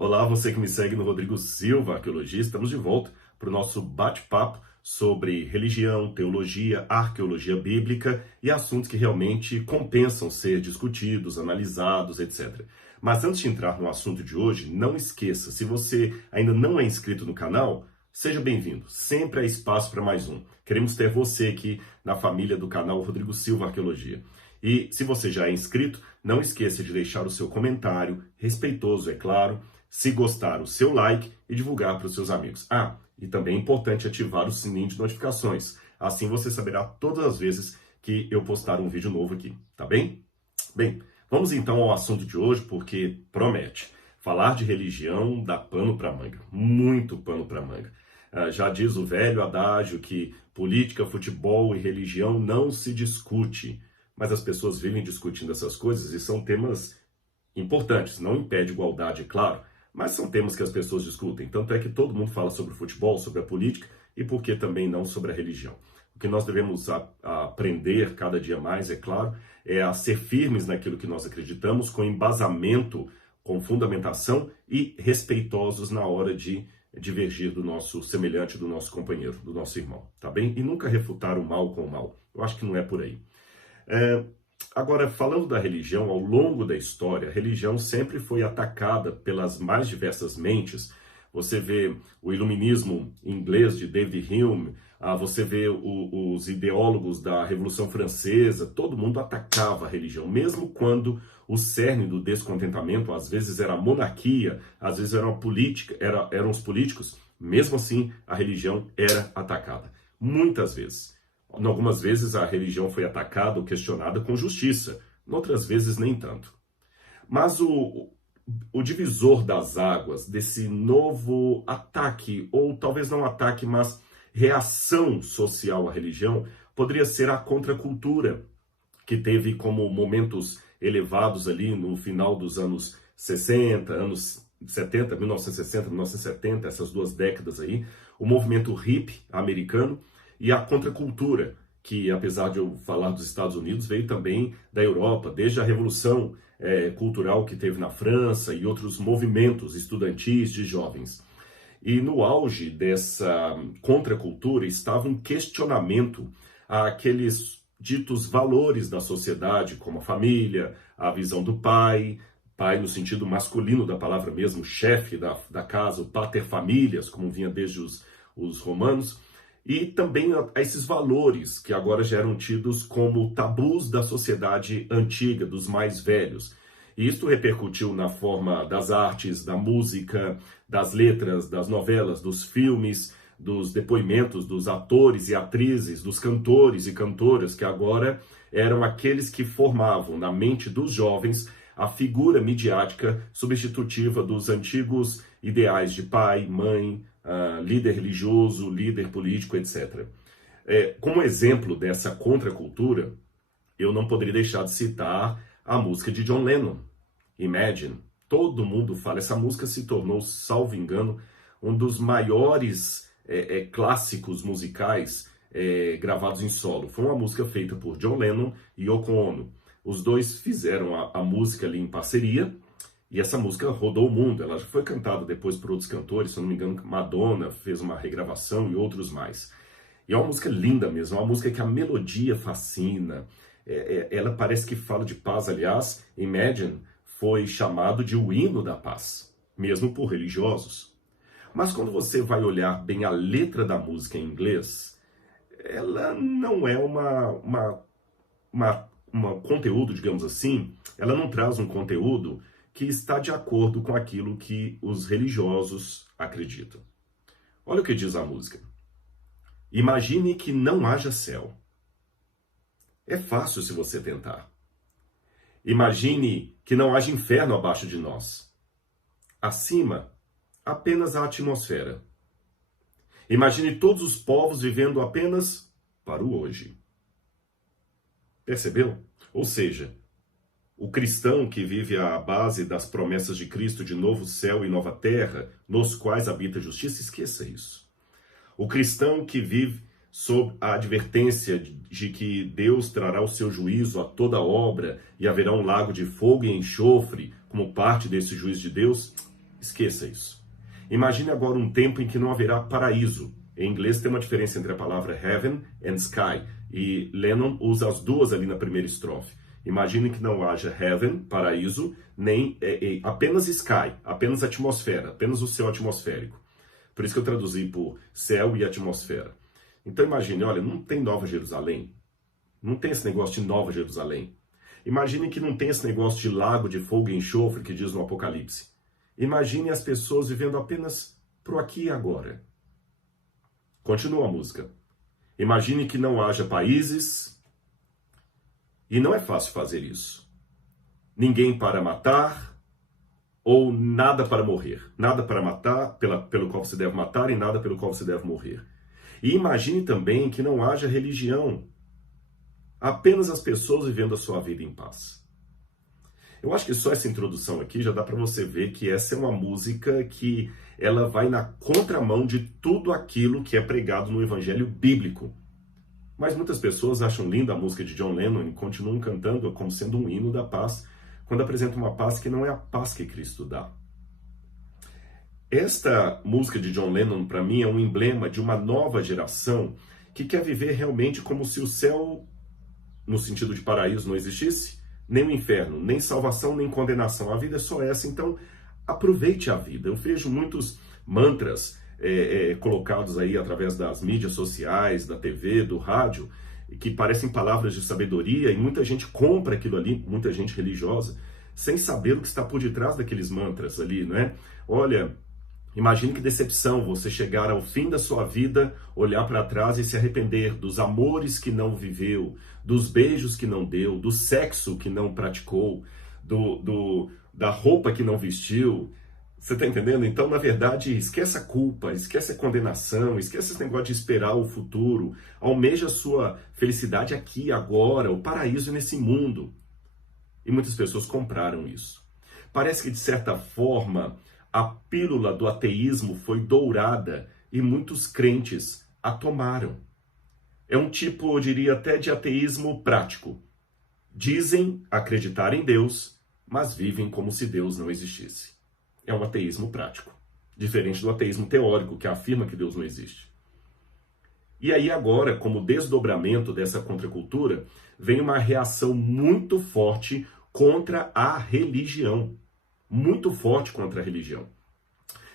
Olá, você que me segue no Rodrigo Silva, arqueologista. Estamos de volta para o nosso bate-papo sobre religião, teologia, arqueologia bíblica e assuntos que realmente compensam ser discutidos, analisados, etc. Mas antes de entrar no assunto de hoje, não esqueça, se você ainda não é inscrito no canal, seja bem-vindo. Sempre há espaço para mais um. Queremos ter você aqui na família do canal Rodrigo Silva Arqueologia. E se você já é inscrito, não esqueça de deixar o seu comentário, respeitoso, é claro. Se gostar, o seu like e divulgar para os seus amigos. E também é importante ativar o sininho de notificações. Assim você saberá todas as vezes que eu postar um vídeo novo aqui, tá bem? Bem, vamos então ao assunto de hoje, porque promete. Falar de religião dá pano para manga, muito pano para manga. Já diz o velho adágio que política, futebol e religião não se discute. Mas as pessoas vivem discutindo essas coisas e são temas importantes. Não impede igualdade, é claro. Mas são temas que as pessoas discutem. Tanto é que todo mundo fala sobre o futebol, sobre a política e por que também não sobre a religião. O que nós devemos aprender cada dia mais, é claro, é a ser firmes naquilo que nós acreditamos, com embasamento, com fundamentação e respeitosos na hora de divergir do nosso semelhante, do nosso companheiro, do nosso irmão, tá bem? E nunca refutar o mal com o mal. Eu acho que não é por aí. Agora, falando da religião, ao longo da história, a religião sempre foi atacada pelas mais diversas mentes. Você vê o iluminismo inglês de David Hume, você vê os ideólogos da Revolução Francesa, todo mundo atacava a religião, mesmo quando o cerne do descontentamento, às vezes era a monarquia, às vezes era a política, eram os políticos, mesmo assim a religião era atacada, muitas vezes. Algumas vezes a religião foi atacada ou questionada com justiça, outras vezes nem tanto. Mas o divisor das águas desse novo ataque, ou talvez não ataque, mas reação social à religião, poderia ser a contracultura, que teve como momentos elevados ali no final dos anos 60, anos 70, 1960, 1970, essas duas décadas aí, o movimento hippie americano, e a contracultura, que apesar de eu falar dos Estados Unidos, veio também da Europa, desde a Revolução Cultural que teve na França e outros movimentos estudantis de jovens. E no auge dessa contracultura estava um questionamento àqueles ditos valores da sociedade, como a família, a visão do pai no sentido masculino da palavra mesmo, chefe da casa, o pater familias, como vinha desde os romanos, e também a esses valores que agora já eram tidos como tabus da sociedade antiga, dos mais velhos. E isso repercutiu na forma das artes, da música, das letras, das novelas, dos filmes, dos depoimentos dos atores e atrizes, dos cantores e cantoras, que agora eram aqueles que formavam na mente dos jovens a figura midiática substitutiva dos antigos ideais de pai, mãe, líder religioso, líder político, etc. Como exemplo dessa contracultura, eu não poderia deixar de citar a música de John Lennon, Imagine. Todo mundo fala, essa música se tornou, salvo engano, um dos maiores clássicos musicais gravados em solo. Foi uma música feita por John Lennon e Yoko Ono. Os dois fizeram a música ali em parceria, e essa música rodou o mundo. Ela já foi cantada depois por outros cantores, se eu não me engano, Madonna fez uma regravação e outros mais. E é uma música linda mesmo, é uma música que a melodia fascina. Ela parece que fala de paz. Aliás, Imagine foi chamado de o hino da paz, mesmo por religiosos. Mas quando você vai olhar bem a letra da música em inglês, ela não é um conteúdo, digamos assim, ela não traz um conteúdo que está de acordo com aquilo que os religiosos acreditam. Olha o que diz a música. Imagine que não haja céu. É fácil se você tentar. Imagine que não haja inferno abaixo de nós. Acima, apenas a atmosfera. Imagine todos os povos vivendo apenas para o hoje. Percebeu? Ou seja, o cristão que vive à base das promessas de Cristo de novo céu e nova terra, nos quais habita a justiça, esqueça isso. O cristão que vive sob a advertência de que Deus trará o seu juízo a toda obra e haverá um lago de fogo e enxofre como parte desse juízo de Deus, Esqueça isso. Imagine agora um tempo em que não haverá paraíso. Em inglês tem uma diferença entre a palavra heaven and sky, e Lennon usa as duas ali na primeira estrofe. Imagine que não haja heaven, paraíso, nem apenas sky, apenas atmosfera, apenas o céu atmosférico. Por isso que eu traduzi por céu e atmosfera. Então imagine, olha, não tem Nova Jerusalém. Não tem esse negócio de Nova Jerusalém. Imagine que não tem esse negócio de lago de fogo e enxofre que diz no Apocalipse. Imagine as pessoas vivendo apenas pro aqui e agora. Continua a música. Imagine que não haja países, e não é fácil fazer isso. Ninguém para matar, ou nada para morrer. Nada para matar, pelo qual você deve matar, e nada pelo qual você deve morrer. E imagine também que não haja religião. Apenas as pessoas vivendo a sua vida em paz. Eu acho que só essa introdução aqui já dá para você ver que essa é uma música que ela vai na contramão de tudo aquilo que é pregado no evangelho bíblico. Mas muitas pessoas acham linda a música de John Lennon e continuam cantando como sendo um hino da paz, quando apresenta uma paz que não é a paz que Cristo dá. Esta música de John Lennon, para mim, é um emblema de uma nova geração que quer viver realmente como se o céu, no sentido de paraíso, não existisse, nem o inferno, nem salvação, nem condenação. A vida é só essa, então aproveite a vida. Eu vejo muitos mantras colocados aí através das mídias sociais, da TV, do rádio, que parecem palavras de sabedoria, e muita gente compra aquilo ali, muita gente religiosa, sem saber o que está por detrás daqueles mantras ali, né? Olha, imagine que decepção você chegar ao fim da sua vida, olhar para trás e se arrepender dos amores que não viveu, dos beijos que não deu, do sexo que não praticou, da roupa que não vestiu. Você está entendendo? Então, na verdade, esquece a culpa, esquece a condenação, esquece esse negócio de esperar o futuro. Almeja a sua felicidade aqui, agora, o paraíso nesse mundo. E muitas pessoas compraram isso. Parece que, de certa forma, a pílula do ateísmo foi dourada e muitos crentes a tomaram. É um tipo, eu diria até, de ateísmo prático. Dizem acreditar em Deus, mas vivem como se Deus não existisse. É um ateísmo prático, diferente do ateísmo teórico, que afirma que Deus não existe. E aí agora, como desdobramento dessa contracultura, vem uma reação muito forte contra a religião. Muito forte contra a religião.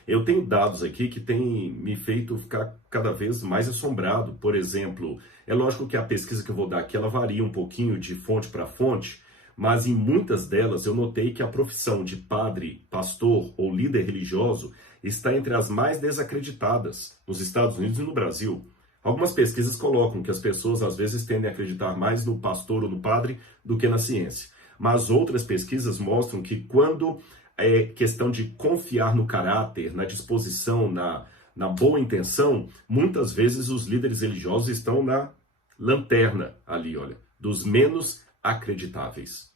Eu tenho dados aqui que têm me feito ficar cada vez mais assombrado. Por exemplo, é lógico que a pesquisa que eu vou dar aqui, ela varia um pouquinho de fonte para fonte, mas em muitas delas eu notei que a profissão de padre, pastor ou líder religioso está entre as mais desacreditadas nos Estados Unidos e no Brasil. Algumas pesquisas colocam que as pessoas às vezes tendem a acreditar mais no pastor ou no padre do que na ciência. Mas outras pesquisas mostram que quando é questão de confiar no caráter, na disposição, na boa intenção, muitas vezes os líderes religiosos estão na lanterna ali, olha, dos menos acreditáveis.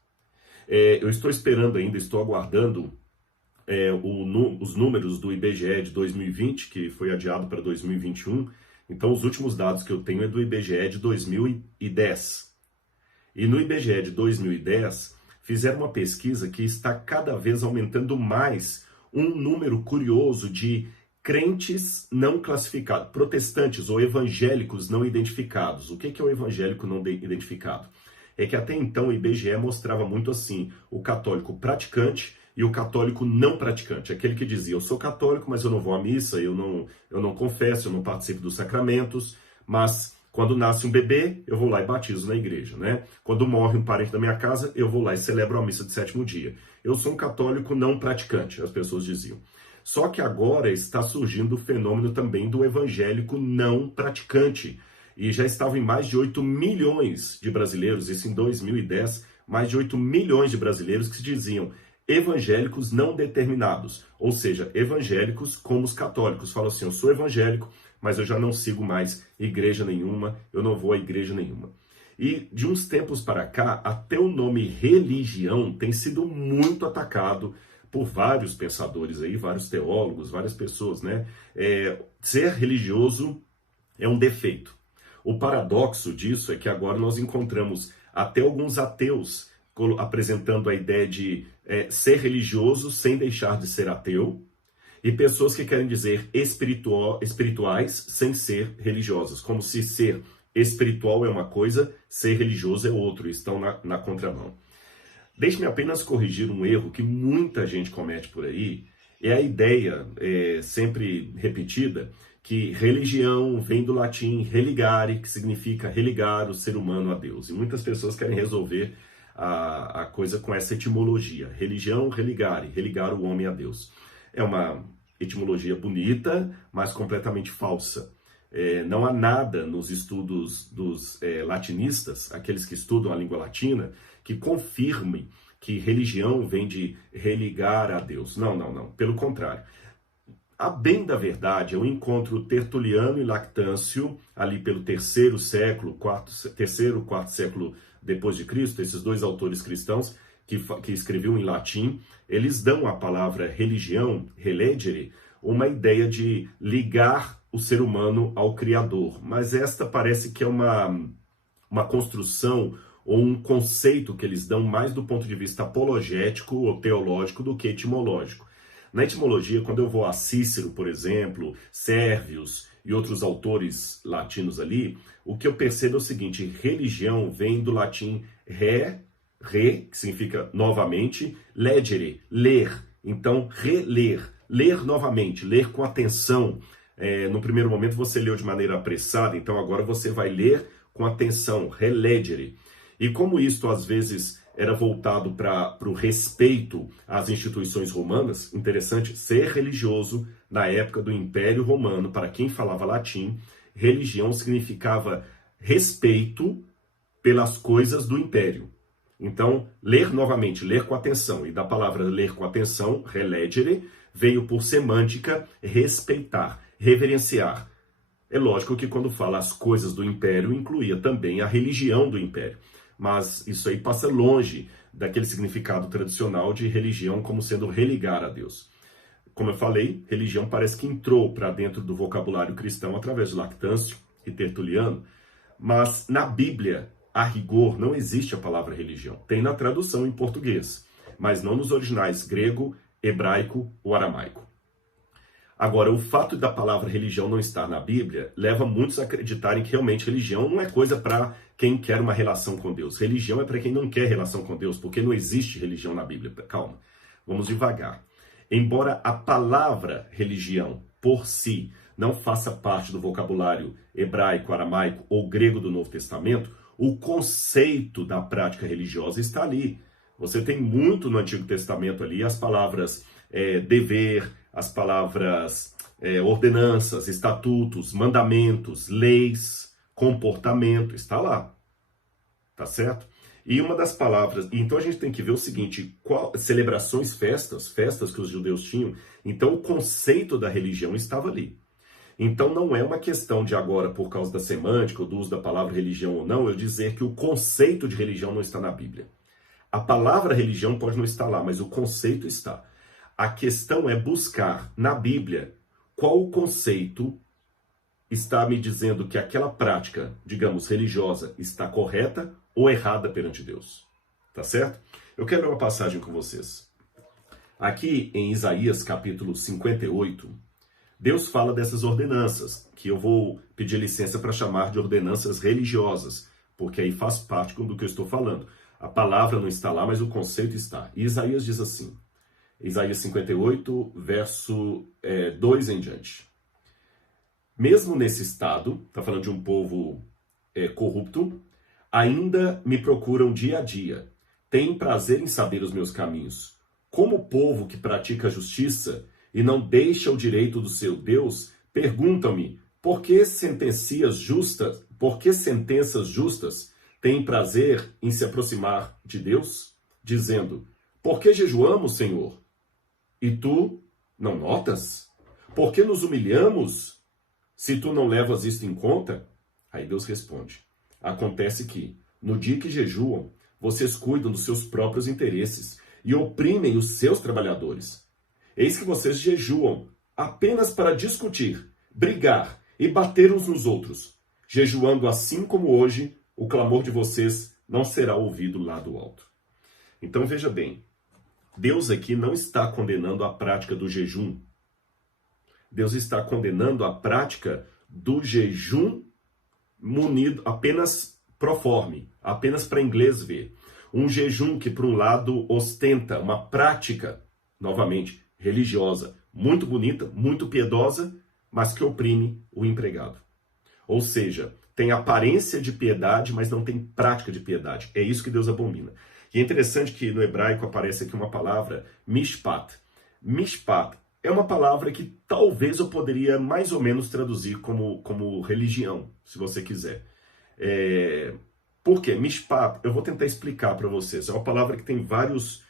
Eu estou esperando ainda, estou aguardando os números do IBGE de 2020, que foi adiado para 2021. Então, os últimos dados que eu tenho é do IBGE de 2010. E no IBGE de 2010, fizeram uma pesquisa que está cada vez aumentando mais um número curioso de crentes não classificados, protestantes ou evangélicos não identificados. O que é o evangélico não identificado? É que até então o IBGE mostrava muito assim, o católico praticante e o católico não praticante. Aquele que dizia, eu sou católico, mas eu não vou à missa, eu não confesso, eu não participo dos sacramentos, mas quando nasce um bebê, eu vou lá e batizo na igreja, né? Quando morre um parente da minha casa, eu vou lá e celebro a missa de sétimo dia. Eu sou um católico não praticante, as pessoas diziam. Só que agora está surgindo o fenômeno também do evangélico não praticante. E já estavam em mais de 8 milhões de brasileiros, isso em 2010, mais de 8 milhões de brasileiros que se diziam evangélicos não determinados. Ou seja, evangélicos como os católicos. Falam assim, eu sou evangélico, mas eu já não sigo mais igreja nenhuma, eu não vou a igreja nenhuma. E de uns tempos para cá, até o nome religião tem sido muito atacado por vários pensadores aí, vários teólogos, várias pessoas, né? Ser religioso é um defeito. O paradoxo disso é que agora nós encontramos até alguns ateus apresentando a ideia de ser religioso sem deixar de ser ateu, e pessoas que querem dizer espirituais sem ser religiosas, como se ser espiritual é uma coisa, ser religioso é outro, estão na contramão. Deixe-me apenas corrigir um erro que muita gente comete por aí, é a ideia sempre repetida que religião vem do latim religare, que significa religar o ser humano a Deus. E muitas pessoas querem resolver a coisa com essa etimologia. Religião, religare, religar o homem a Deus. É uma etimologia bonita, mas completamente falsa. Não há nada nos estudos dos latinistas, aqueles que estudam a língua latina, que confirme que religião vem de religar a Deus. Não, não, não. Pelo contrário. A bem da verdade, eu encontro Tertuliano e Lactâncio, ali pelo terceiro, quarto século depois de Cristo, esses dois autores cristãos que escreviam em latim, eles dão à palavra religião, relegere, uma ideia de ligar o ser humano ao Criador. Mas esta parece que é uma construção ou um conceito que eles dão mais do ponto de vista apologético ou teológico do que etimológico. Na etimologia, quando eu vou a Cícero, por exemplo, Sérvios e outros autores latinos ali, o que eu percebo é o seguinte: religião vem do latim re, que significa novamente, legere, ler. Então, reler, ler novamente, ler com atenção. No primeiro momento você leu de maneira apressada, então agora você vai ler com atenção, relegere. E como isto às vezes era voltado para o respeito às instituições romanas, interessante, ser religioso na época do Império Romano, para quem falava latim, religião significava respeito pelas coisas do Império. Então, ler novamente, ler com atenção, e da palavra ler com atenção, relegere, veio por semântica, respeitar, reverenciar. É lógico que quando fala as coisas do Império, incluía também a religião do Império. Mas isso aí passa longe daquele significado tradicional de religião como sendo religar a Deus. Como eu falei, religião parece que entrou para dentro do vocabulário cristão através de Lactâncio e Tertuliano, mas na Bíblia, a rigor, não existe a palavra religião. Tem na tradução em português, mas não nos originais grego, hebraico ou aramaico. Agora, o fato da palavra religião não estar na Bíblia leva muitos a acreditarem que realmente religião não é coisa para quem quer uma relação com Deus. Religião é para quem não quer relação com Deus, porque não existe religião na Bíblia. Calma, vamos devagar. Embora a palavra religião, por si, não faça parte do vocabulário hebraico, aramaico ou grego do Novo Testamento, o conceito da prática religiosa está ali. Você tem muito no Antigo Testamento ali as palavras dever, as palavras ordenanças, estatutos, mandamentos, leis, comportamento, está lá, tá certo? E uma das palavras, então a gente tem que ver o seguinte, celebrações, festas que os judeus tinham, então o conceito da religião estava ali. Então não é uma questão de agora, por causa da semântica, ou do uso da palavra religião ou não, eu dizer que o conceito de religião não está na Bíblia. A palavra religião pode não estar lá, mas o conceito está. A questão é buscar na Bíblia qual o conceito está me dizendo que aquela prática, digamos, religiosa, está correta ou errada perante Deus. Tá certo? Eu quero ler uma passagem com vocês. Aqui em Isaías capítulo 58, Deus fala dessas ordenanças, que eu vou pedir licença para chamar de ordenanças religiosas, porque aí faz parte do que eu estou falando. A palavra não está lá, mas o conceito está. E Isaías diz assim, Isaías 58, verso 2 em diante. Mesmo nesse estado, está falando de um povo corrupto, ainda me procuram dia a dia, têm prazer em saber os meus caminhos. Como o povo que pratica a justiça e não deixa o direito do seu Deus, perguntam-me, por que sentenças justas têm prazer em se aproximar de Deus? Dizendo, por que jejuamos, Senhor? E tu não notas? Por que nos humilhamos, se tu não levas isto em conta? Aí Deus responde, acontece que, no dia que jejuam, vocês cuidam dos seus próprios interesses e oprimem os seus trabalhadores. Eis que vocês jejuam apenas para discutir, brigar e bater uns nos outros. Jejuando assim como hoje, o clamor de vocês não será ouvido lá do alto. Então veja bem, Deus aqui não está condenando a prática do jejum. Deus está condenando a prática do jejum munido apenas proforme, apenas para inglês ver. Um jejum que, por um lado, ostenta uma prática, novamente, religiosa, muito bonita, muito piedosa, mas que oprime o empregado. Ou seja, tem aparência de piedade, mas não tem prática de piedade. É isso que Deus abomina. E é interessante que no hebraico aparece aqui uma palavra, mishpat. Mishpat é uma palavra que talvez eu poderia mais ou menos traduzir como religião, se você quiser. Por quê? Mishpat, eu vou tentar explicar para vocês. É uma palavra que tem vários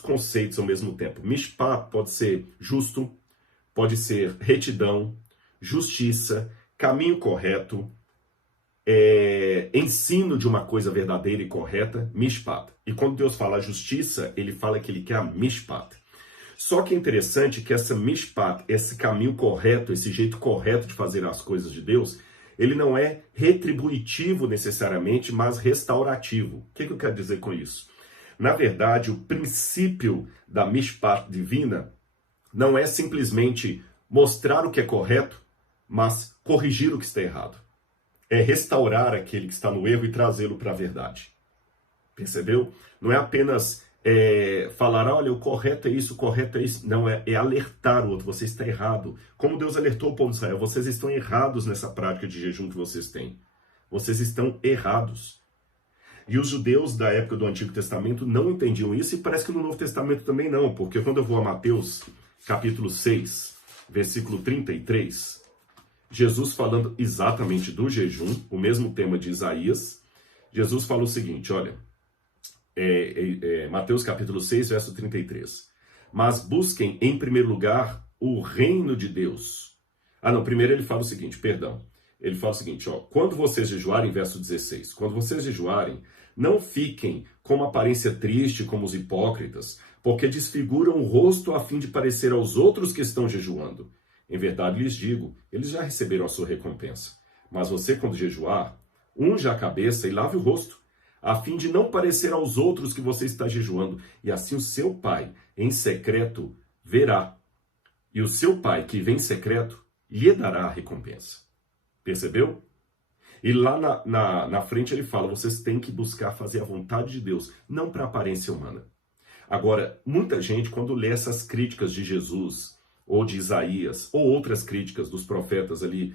conceitos ao mesmo tempo. Mishpat pode ser justo, pode ser retidão, justiça, caminho correto, ensino de uma coisa verdadeira e correta, mishpat. E quando Deus fala justiça, ele fala que ele quer a mishpat. Só que é interessante que essa mishpat, esse caminho correto, esse jeito correto de fazer as coisas de Deus, ele não é retributivo necessariamente, mas restaurativo. O que eu quero dizer com isso? Na verdade, o princípio da mishpat divina não é simplesmente mostrar o que é correto, mas corrigir o que está errado. É restaurar aquele que está no erro e trazê-lo para a verdade. Percebeu? Não é apenas falar, olha, o correto é isso, o correto é isso. Não, é alertar o outro, você está errado. Como Deus alertou o povo de Israel, vocês estão errados nessa prática de jejum que vocês têm. Vocês estão errados. E os judeus da época do Antigo Testamento não entendiam isso, e parece que no Novo Testamento também não, porque quando eu vou a Mateus, capítulo 6, versículo 33, Jesus falando exatamente do jejum, o mesmo tema de Isaías, Jesus fala o seguinte, olha, Mateus capítulo 6, verso 33. Mas busquem em primeiro lugar o reino de Deus. Primeiro ele fala o seguinte, perdão. Ele fala o seguinte, quando vocês jejuarem, verso 16, quando vocês jejuarem, não fiquem com uma aparência triste como os hipócritas, porque desfiguram o rosto a fim de parecer aos outros que estão jejuando. Em verdade lhes digo, eles já receberam a sua recompensa. Mas você, quando jejuar, unja a cabeça e lave o rosto, a fim de não parecer aos outros que você está jejuando, e assim o seu pai, em secreto, verá. E o seu pai, que vem em secreto, lhe dará a recompensa. Percebeu? E lá na frente ele fala, vocês têm que buscar fazer a vontade de Deus, não para a aparência humana. Agora, muita gente, quando lê essas críticas de Jesus, ou de Isaías, ou outras críticas dos profetas ali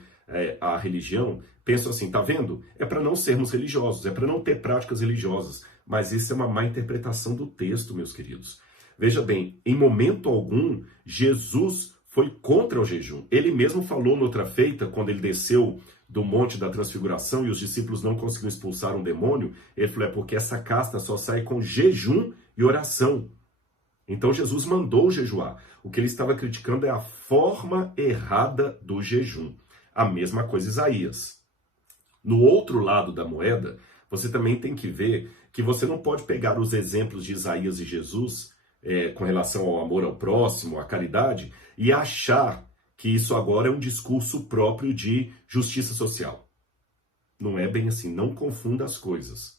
à religião, pensa assim, tá vendo? É para não sermos religiosos, é para não ter práticas religiosas. Mas isso é uma má interpretação do texto, meus queridos. Veja bem, em momento algum, Jesus foi contra o jejum. Ele mesmo falou noutra feita, quando ele desceu do Monte da Transfiguração e os discípulos não conseguiram expulsar um demônio, ele falou, porque essa casta só sai com jejum e oração. Então Jesus mandou jejuar. O que ele estava criticando é a forma errada do jejum. A mesma coisa Isaías. No outro lado da moeda, você também tem que ver que você não pode pegar os exemplos de Isaías e Jesus com relação ao amor ao próximo, à caridade, e achar que isso agora é um discurso próprio de justiça social. Não é bem assim, não confunda as coisas.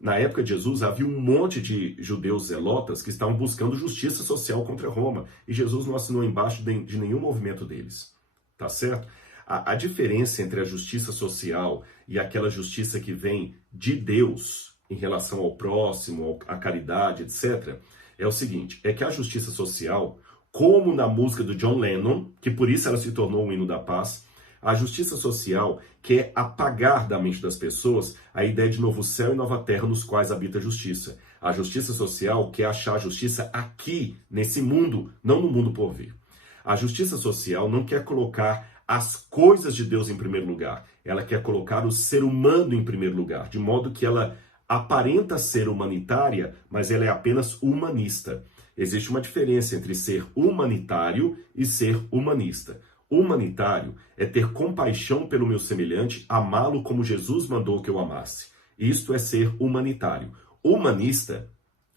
Na época de Jesus, havia um monte de judeus zelotas que estavam buscando justiça social contra Roma. E Jesus não assinou embaixo de nenhum movimento deles. Tá certo? A diferença entre a justiça social e aquela justiça que vem de Deus em relação ao próximo, à caridade, etc., é o seguinte, é que a justiça social, como na música do John Lennon, que por isso ela se tornou um hino da paz, a justiça social quer apagar da mente das pessoas a ideia de novo céu e nova terra nos quais habita a justiça. A justiça social quer achar a justiça aqui, nesse mundo, não no mundo por vir. A justiça social não quer colocar as coisas de Deus em primeiro lugar. Ela quer colocar o ser humano em primeiro lugar, de modo que ela aparenta ser humanitária, mas ela é apenas humanista. Existe uma diferença entre ser humanitário e ser humanista. Humanitário é ter compaixão pelo meu semelhante, amá-lo como Jesus mandou que eu amasse. Isto é ser humanitário. Humanista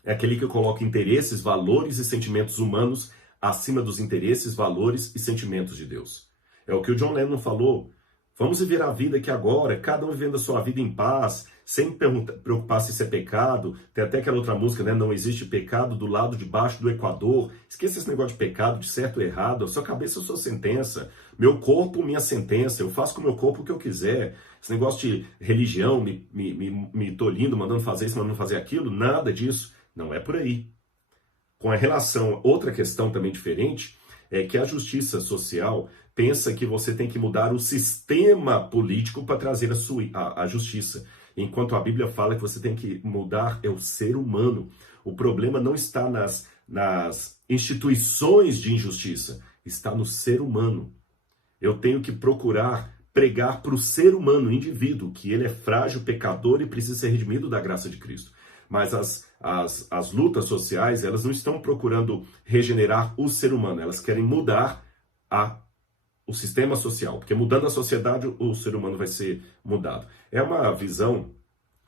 é aquele que coloca interesses, valores e sentimentos humanos acima dos interesses, valores e sentimentos de Deus. É o que o John Lennon falou Vamos viver a vida aqui agora, cada um vivendo a sua vida em paz, sem preocupar se isso é pecado. Tem até aquela outra música, né? Não existe pecado do lado de baixo do Equador. Esqueça esse negócio de pecado, de certo ou errado. A sua cabeça é a sua sentença. Meu corpo, minha sentença. Eu faço com o meu corpo o que eu quiser. Esse negócio de religião, me tolindo, mandando fazer isso, mandando fazer aquilo, nada disso. Não é por aí. Com a relação, outra questão também diferente, é que a justiça social pensa que você tem que mudar o sistema político para trazer a justiça. Enquanto a Bíblia fala que você tem que mudar o ser humano. O problema não está nas instituições de injustiça, está no ser humano. Eu tenho que procurar pregar para o ser humano, o indivíduo, que ele é frágil, pecador e precisa ser redimido da graça de Cristo. Mas as lutas sociais, elas não estão procurando regenerar o ser humano, elas querem mudar o sistema social, porque mudando a sociedade, o ser humano vai ser mudado. É uma visão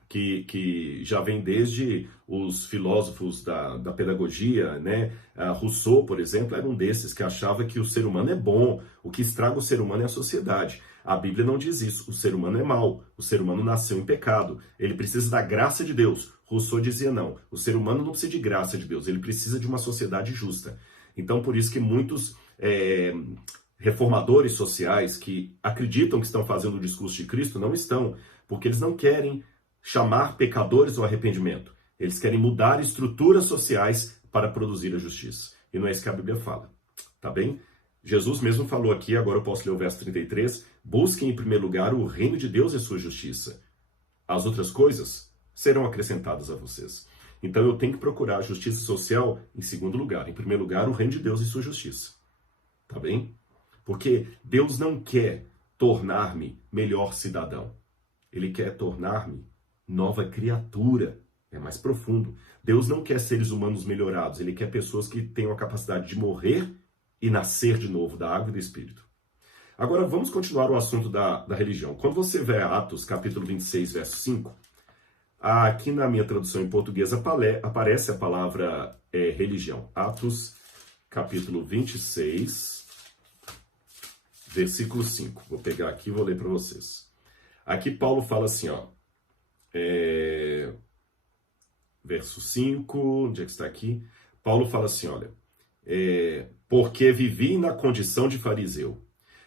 que já vem desde os filósofos da pedagogia, né? Rousseau, por exemplo, era um desses que achava que o ser humano é bom, o que estraga o ser humano é a sociedade. A Bíblia não diz isso, o ser humano é mau, o ser humano nasceu em pecado, ele precisa da graça de Deus. Rousseau dizia não, o ser humano não precisa de graça de Deus, ele precisa de uma sociedade justa. Então, por isso que muitos reformadores sociais que acreditam que estão fazendo o discurso de Cristo não estão, porque eles não querem chamar pecadores ao arrependimento. Eles querem mudar estruturas sociais para produzir a justiça. E não é isso que a Bíblia fala, tá bem? Jesus mesmo falou aqui, agora eu posso ler o verso 33, busquem em primeiro lugar o reino de Deus e a sua justiça. As outras coisas serão acrescentadas a vocês. Então eu tenho que procurar a justiça social em segundo lugar. Em primeiro lugar, o reino de Deus e sua justiça. Tá bem? Porque Deus não quer tornar-me melhor cidadão. Ele quer tornar-me nova criatura. É mais profundo. Deus não quer seres humanos melhorados. Ele quer pessoas que tenham a capacidade de morrer e nascer de novo da água e do Espírito. Agora vamos continuar o assunto da religião. Quando você vê Atos capítulo 26, verso 5, aqui na minha tradução em português aparece a palavra religião. Atos capítulo 26, versículo 5. Vou pegar aqui e vou ler para vocês. Aqui Paulo fala assim, ó. Verso 5, onde é que está aqui? Paulo fala assim, olha. Porque vivi na condição de fariseu.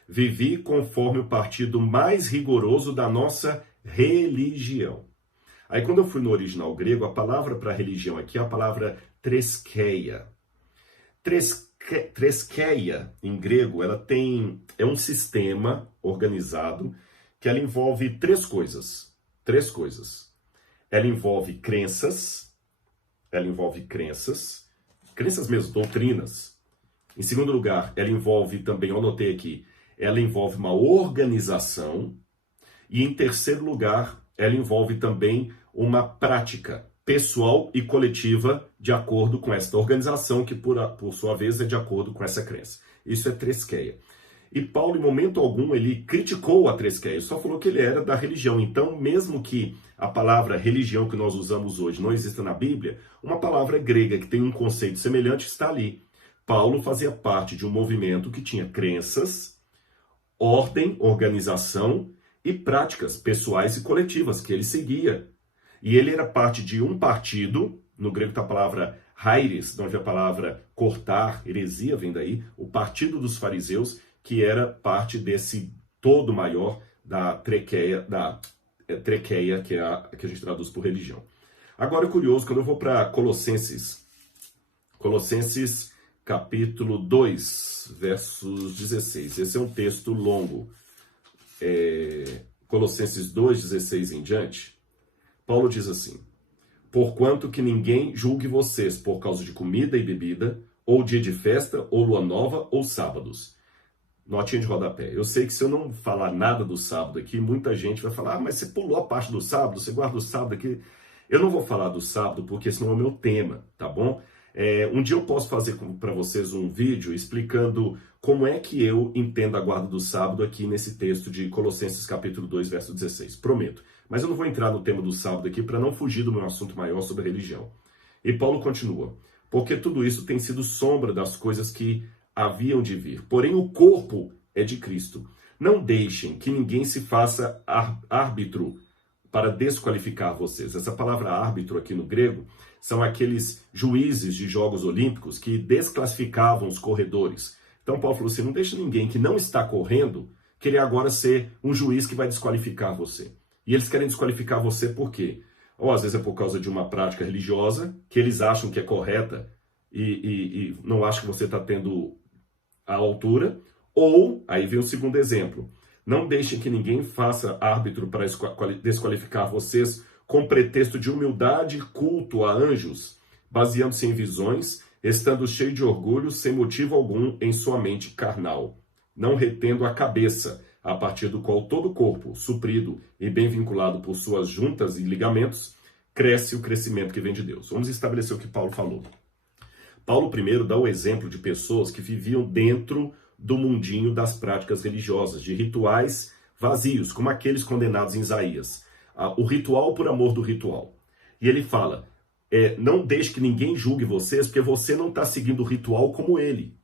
Vivi conforme o partido mais rigoroso da nossa religião. Aí quando eu fui no original grego, a palavra para religião aqui é a palavra treskeia. Treskeia, em grego, é um sistema organizado que ela envolve três coisas. Ela envolve crenças mesmo, doutrinas. Em segundo lugar, ela envolve também, eu anotei aqui, ela envolve uma organização. E em terceiro lugar, ela envolve também uma prática pessoal e coletiva de acordo com esta organização, que por sua vez é de acordo com essa crença. Isso é treskeia. E Paulo, em momento algum, ele criticou a treskeia, só falou que ele era da religião. Então, mesmo que a palavra religião que nós usamos hoje não exista na Bíblia, uma palavra grega que tem um conceito semelhante está ali. Paulo fazia parte de um movimento que tinha crenças, ordem, organização e práticas pessoais e coletivas que ele seguia. E ele era parte de um partido, no grego está a palavra hairis, de onde a palavra cortar, heresia vem daí, o partido dos fariseus, que era parte desse todo maior da trequeia, que é a que a gente traduz por religião. Agora é curioso, quando eu vou para Colossenses capítulo 2, versos 16. Esse é um texto longo. Colossenses 2, 16 em diante. Paulo diz assim: porquanto que ninguém julgue vocês por causa de comida e bebida, ou dia de festa, ou lua nova, ou sábados. Notinha de rodapé. Eu sei que se eu não falar nada do sábado aqui, muita gente vai falar, mas você pulou a parte do sábado, você guarda o sábado aqui. Eu não vou falar do sábado porque esse não é o meu tema, tá bom? Um dia eu posso fazer para vocês um vídeo explicando como é que eu entendo a guarda do sábado aqui nesse texto de Colossenses capítulo 2, verso 16. Prometo. Mas eu não vou entrar no tema do sábado aqui para não fugir do meu assunto maior sobre religião. E Paulo continua: porque tudo isso tem sido sombra das coisas que haviam de vir. Porém, o corpo é de Cristo. Não deixem que ninguém se faça árbitro para desqualificar vocês. Essa palavra árbitro aqui no grego são aqueles juízes de Jogos Olímpicos que desclassificavam os corredores. Então Paulo falou assim, não deixa ninguém que não está correndo querer agora ser um juiz que vai desqualificar você. E eles querem desqualificar você por quê? Ou às vezes é por causa de uma prática religiosa que eles acham que é correta e não acham que você está tendo a altura. Ou, aí vem o segundo exemplo, não deixem que ninguém faça árbitro para desqualificar vocês com pretexto de humildade e culto a anjos, baseando-se em visões, estando cheio de orgulho, sem motivo algum em sua mente carnal, não retendo a cabeça, a partir do qual todo o corpo, suprido e bem vinculado por suas juntas e ligamentos, cresce o crescimento que vem de Deus. Vamos estabelecer o que Paulo falou. Paulo primeiro dá o exemplo de pessoas que viviam dentro do mundinho das práticas religiosas, de rituais vazios, como aqueles condenados em Isaías. O ritual por amor do ritual. E ele fala, não deixe que ninguém julgue vocês, porque você não está seguindo o ritual como ele.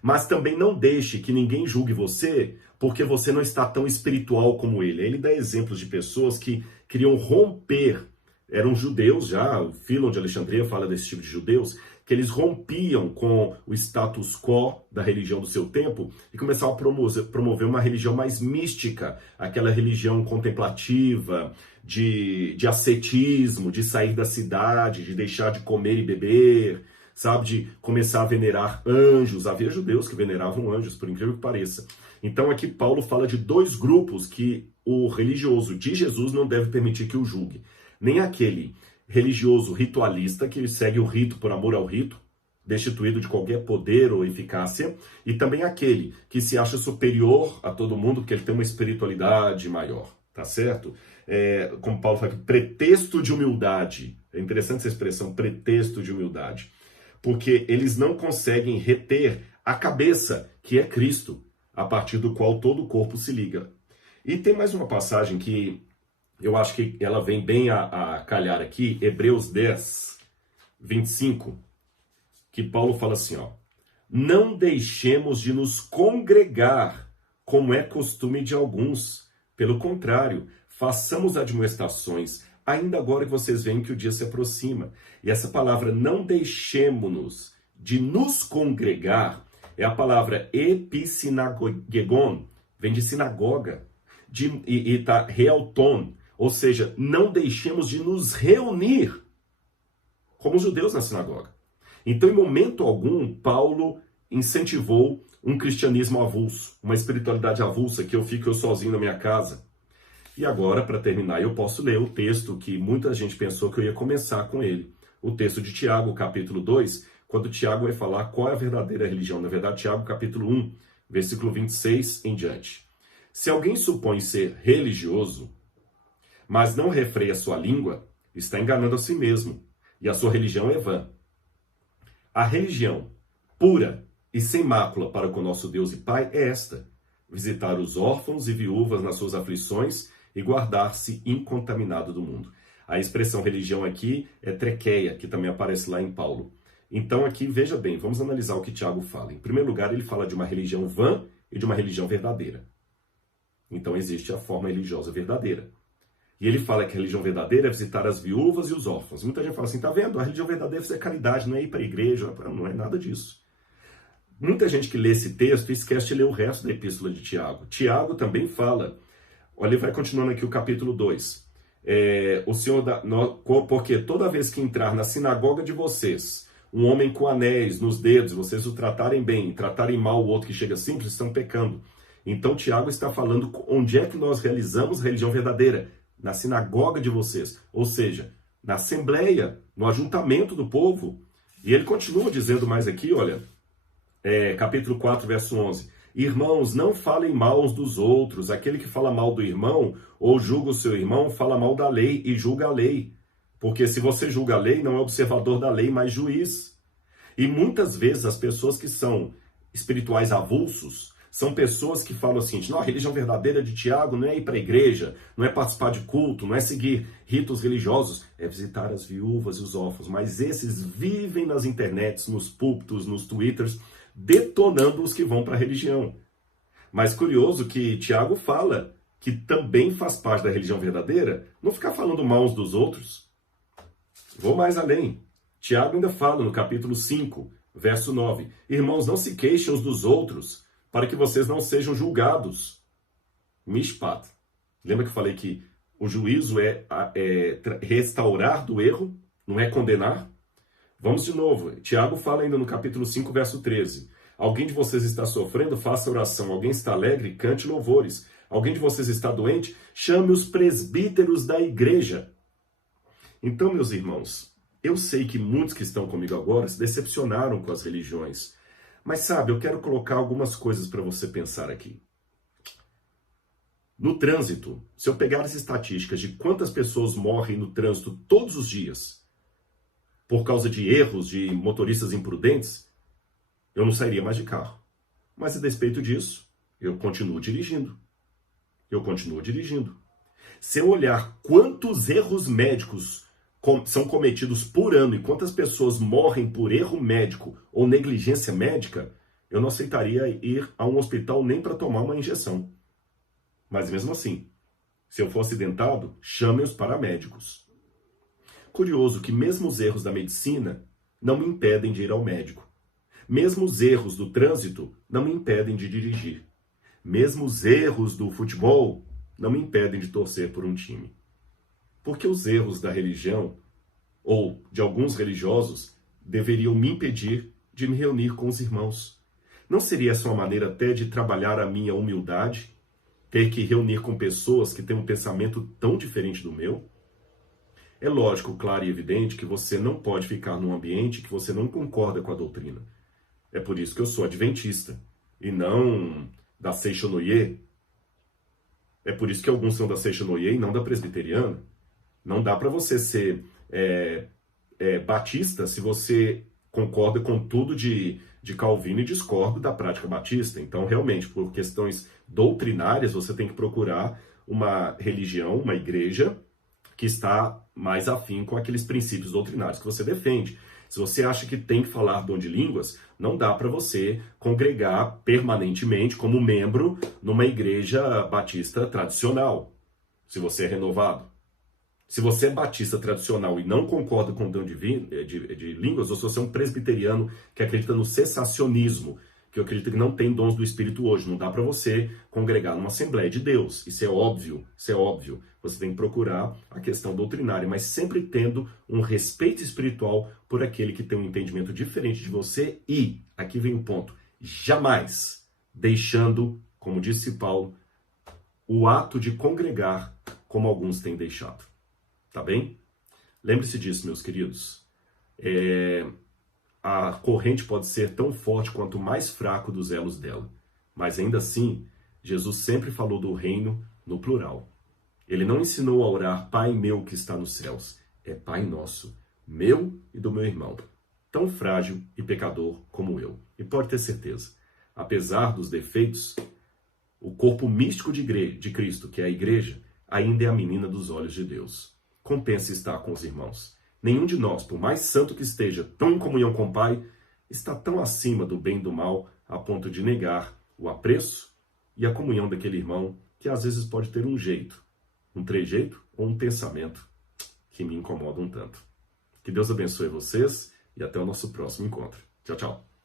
Mas também não deixe que ninguém julgue você, porque você não está tão espiritual como ele. Ele dá exemplos de pessoas que queriam romper, eram judeus já, o Fílon de Alexandria fala desse tipo de judeus, que eles rompiam com o status quo da religião do seu tempo e começavam a promover uma religião mais mística, aquela religião contemplativa, de ascetismo, de sair da cidade, de deixar de comer e beber, sabe, de começar a venerar anjos. Havia judeus que veneravam anjos, por incrível que pareça. Então aqui Paulo fala de dois grupos que o religioso de Jesus não deve permitir que o julgue. Nem aquele religioso ritualista que segue o rito por amor ao rito, destituído de qualquer poder ou eficácia, e também aquele que se acha superior a todo mundo porque ele tem uma espiritualidade maior, tá certo? Como Paulo fala aqui, pretexto de humildade. É interessante essa expressão, pretexto de humildade, porque eles não conseguem reter a cabeça, que é Cristo, a partir do qual todo o corpo se liga. E tem mais uma passagem que eu acho que ela vem bem a calhar aqui, Hebreus 10, 25, que Paulo fala assim, ó, não deixemos de nos congregar, como é costume de alguns. Pelo contrário, façamos admoestações, ainda agora que vocês veem que o dia se aproxima. E essa palavra, não deixemos-nos de nos congregar, é a palavra epissinagogon, vem de sinagoga, e tá realton, ou seja, não deixemos de nos reunir como os judeus na sinagoga. Então, em momento algum, Paulo incentivou um cristianismo avulso, uma espiritualidade avulsa, que eu fico sozinho na minha casa. E agora, para terminar, eu posso ler o texto que muita gente pensou que eu ia começar com ele. O texto de Tiago, capítulo 2, quando Tiago vai falar qual é a verdadeira religião. Na verdade, Tiago, capítulo 1, versículo 26 em diante. Se alguém supõe ser religioso, mas não refreia sua língua, está enganando a si mesmo, e a sua religião é vã. A religião pura e sem mácula para com nosso Deus e Pai é esta: visitar os órfãos e viúvas nas suas aflições e guardar-se incontaminado do mundo. A expressão religião aqui é trequeia, que também aparece lá em Paulo. Então aqui, veja bem, vamos analisar o que Tiago fala. Em primeiro lugar, ele fala de uma religião vã e de uma religião verdadeira. Então existe a forma religiosa verdadeira. E ele fala que a religião verdadeira é visitar as viúvas e os órfãos. Muita gente fala assim, tá vendo? A religião verdadeira é fazer caridade, não é ir para a igreja, não é nada disso. Muita gente que lê esse texto esquece de ler o resto da epístola de Tiago. Tiago também fala, olha, ele vai continuando aqui o capítulo 2. Porque toda vez que entrar na sinagoga de vocês, um homem com anéis nos dedos, vocês o tratarem bem, tratarem mal o outro que chega simples, estão pecando. Então Tiago está falando onde é que nós realizamos a religião verdadeira. Na sinagoga de vocês, ou seja, na assembleia, no ajuntamento do povo. E ele continua dizendo mais aqui, olha, capítulo 4, verso 11. Irmãos, não falem mal uns dos outros. Aquele que fala mal do irmão ou julga o seu irmão, fala mal da lei e julga a lei. Porque se você julga a lei, não é observador da lei, mas juiz. E muitas vezes as pessoas que são espirituais avulsos, são pessoas que falam assim, não, a religião verdadeira de Tiago não é ir para a igreja, não é participar de culto, não é seguir ritos religiosos, é visitar as viúvas e os órfãos. Mas esses vivem nas internets, nos púlpitos, nos twitters, detonando os que vão para a religião. Mas curioso que Tiago fala que também faz parte da religião verdadeira não ficar falando mal uns dos outros. Vou mais além. Tiago ainda fala no capítulo 5, verso 9: Irmãos, não se queixem uns dos outros, para que vocês não sejam julgados. Mishpat. Lembra que eu falei que o juízo é restaurar do erro, não é condenar? Vamos de novo. Tiago fala ainda no capítulo 5, verso 13. Alguém de vocês está sofrendo? Faça oração. Alguém está alegre? Cante louvores. Alguém de vocês está doente? Chame os presbíteros da igreja. Então, meus irmãos, eu sei que muitos que estão comigo agora se decepcionaram com as religiões. Mas sabe, eu quero colocar algumas coisas para você pensar aqui. No trânsito, se eu pegar as estatísticas de quantas pessoas morrem no trânsito todos os dias por causa de erros de motoristas imprudentes, eu não sairia mais de carro. Mas a despeito disso, eu continuo dirigindo. Se eu olhar quantos erros médicos são cometidos por ano e quantas pessoas morrem por erro médico ou negligência médica, eu não aceitaria ir a um hospital nem para tomar uma injeção. Mas mesmo assim, se eu for acidentado, chame os paramédicos. Curioso que mesmo os erros da medicina não me impedem de ir ao médico. Mesmo os erros do trânsito não me impedem de dirigir. Mesmo os erros do futebol não me impedem de torcer por um time. Porque os erros da religião, ou de alguns religiosos, deveriam me impedir de me reunir com os irmãos. Não seria essa uma maneira até de trabalhar a minha humildade? Ter que reunir com pessoas que têm um pensamento tão diferente do meu? É lógico, claro e evidente que você não pode ficar num ambiente que você não concorda com a doutrina. É por isso que eu sou adventista e não da Seishonoye. É por isso que alguns são da Seishonoye e não da presbiteriana. Não dá para você ser batista se você concorda com tudo de Calvino e discorda da prática batista. Então, realmente, por questões doutrinárias, você tem que procurar uma religião, uma igreja que está mais afim com aqueles princípios doutrinários que você defende. Se você acha que tem que falar dom de línguas, não dá para você congregar permanentemente como membro numa igreja batista tradicional, se você é renovado. Se você é batista tradicional e não concorda com o dom de línguas, ou se você é um presbiteriano que acredita no cessacionismo, que eu acredito que não tem dons do Espírito hoje, não dá para você congregar numa Assembleia de Deus. Isso é óbvio. Você tem que procurar a questão doutrinária, mas sempre tendo um respeito espiritual por aquele que tem um entendimento diferente de você e, aqui vem o ponto, jamais deixando, como disse Paulo, o ato de congregar como alguns têm deixado. Tá bem? Lembre-se disso, meus queridos. A corrente pode ser tão forte quanto o mais fraco dos elos dela. Mas ainda assim, Jesus sempre falou do reino no plural. Ele não ensinou a orar Pai meu que está nos céus. É Pai nosso, meu e do meu irmão, tão frágil e pecador como eu. E pode ter certeza, apesar dos defeitos, o corpo místico de Cristo, que é a igreja, ainda é a menina dos olhos de Deus. Compensa estar com os irmãos. Nenhum de nós, por mais santo que esteja, tão em comunhão com o Pai, está tão acima do bem e do mal a ponto de negar o apreço e a comunhão daquele irmão que às vezes pode ter um jeito, um trejeito ou um pensamento que me incomoda um tanto. Que Deus abençoe vocês e até o nosso próximo encontro. Tchau, tchau.